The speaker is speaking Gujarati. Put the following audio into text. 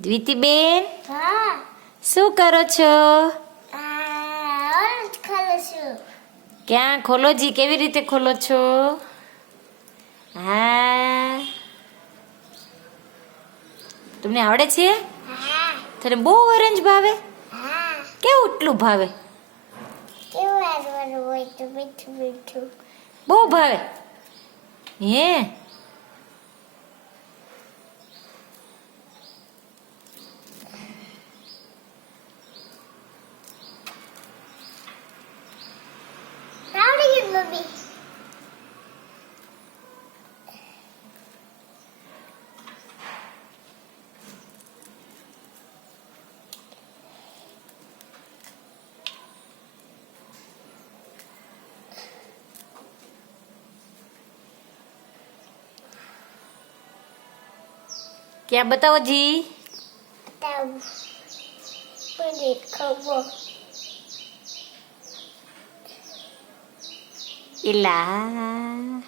દ્વિતીબેન, હા શું કરો છો? ઓરેન્જ ખોલું છું. ક્યાં ખોલો જી? કેવી રીતે ખોલો છો? હા, તમને આવડે છે? હા તને બહુ ઓરેન્જ ભાવે? હા કેવું એટલું ભાવે? કેવું વારવાનું હોય તો મીઠું મીઠું. બહુ ભાવે હે? આવડી ગયું મમ્મી. ક્યાં બતાવો જી? તાવું મને ખબર. એલા